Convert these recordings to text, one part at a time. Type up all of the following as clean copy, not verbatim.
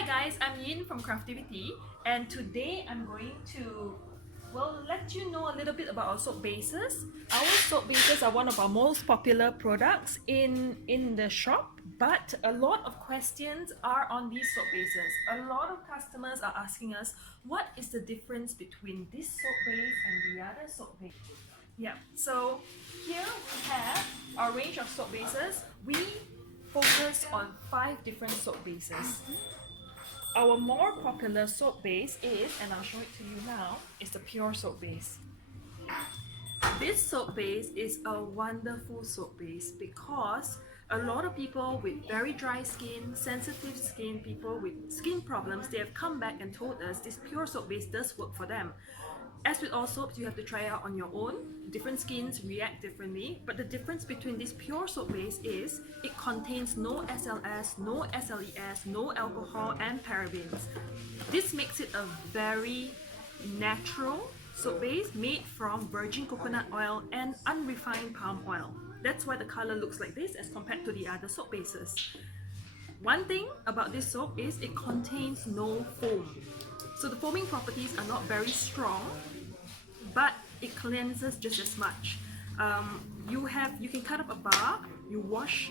Hi guys, I'm Yin from Craftivity, and today I'm going to let you know a little bit about our soap bases. Our soap bases are one of our most popular products in the shop, but a lot of questions are on these soap bases. A lot of customers are asking us what is the difference between this soap base and the other soap base. Yeah, so here we have our range of soap bases. We focus on 5 different soap bases. Our more popular soap base is, and I'll show it to you now, is the pure soap base. This soap base is a wonderful soap base because a lot of people with very dry skin, sensitive skin, people with skin problems, they have come back and told us this pure soap base does work for them. As with all soaps, you have to try it out on your own. Different skins react differently, but the difference between this pure soap base is it contains no SLS, no SLES, no alcohol and parabens. This makes it a very natural soap base made from virgin coconut oil and unrefined palm oil. That's why the color looks like this as compared to the other soap bases. One thing about this soap is it contains no foam. So the foaming properties are not very strong, but it cleanses just as much. You can cut up a bar, you wash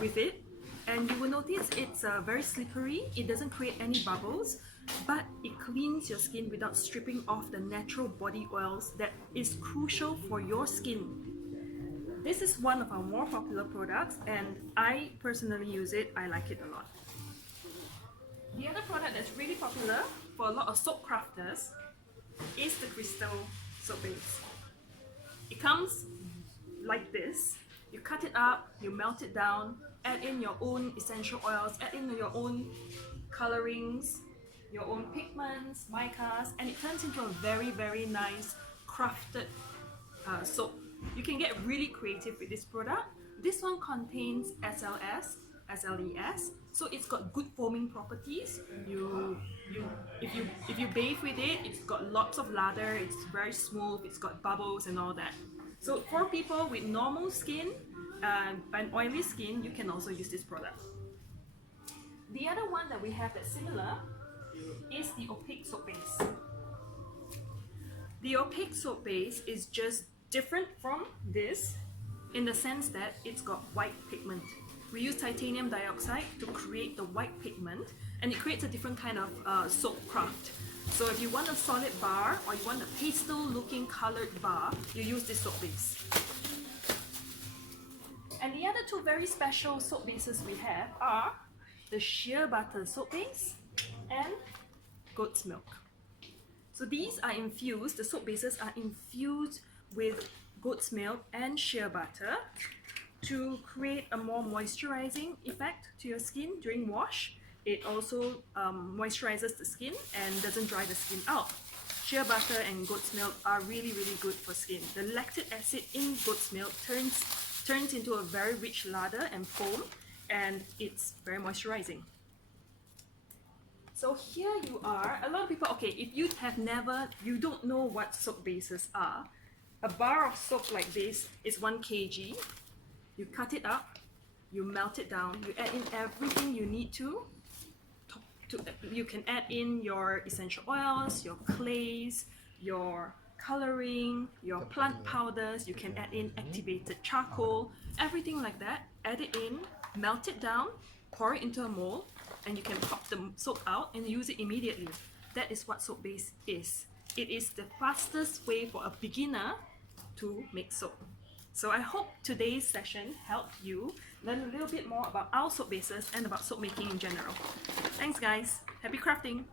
with it, and you will notice it's very slippery. It doesn't create any bubbles, but it cleans your skin without stripping off the natural body oils that is crucial for your skin. This is one of our more popular products, and I personally use it. I like it a lot. The other product that's really popular for a lot of soap crafters is the crystal soap base. It comes like this. You cut it up, you melt it down, add in your own essential oils, add in your own colorings, your own pigments, micas, and it turns into a very, very nice crafted soap. You can get really creative with this product. This one contains SLS, SLES, so it's got good foaming properties. If you bathe with it, it's got lots of lather, it's very smooth, it's got bubbles and all that. So for people with normal skin and oily skin, you can also use this product. The other one that we have that's similar is the opaque soap base. The opaque soap base is just different from this in the sense that it's got white pigment. We use titanium dioxide to create the white pigment, and it creates a different kind of soap craft. So if you want a solid bar or you want a pastel looking colored bar, you use this soap base. And the other two very special soap bases we have are the shea butter soap base and goat's milk. So these are infused, the soap bases are infused with goat's milk and shea butter to create a more moisturizing effect to your skin during wash. It also moisturizes the skin and doesn't dry the skin out. Shea butter and goat's milk are really, really good for skin. The lactic acid in goat's milk turns into a very rich lather and foam, and it's very moisturizing. So here you are. A lot of people, okay, if you don't know what soap bases are, a bar of soap like this is 1 kg. You cut it up, you melt it down, you add in everything you need to. You can add in your essential oils, your clays, your coloring, your plant powders, you can add in activated charcoal, everything like that. Add it in, melt it down, pour it into a mold, and you can pop the soap out and use it immediately. That is what soap base is. It is the fastest way for a beginner to make soap. So I hope today's session helped you learn a little bit more about our soap bases and about soap making in general. Thanks guys, happy crafting!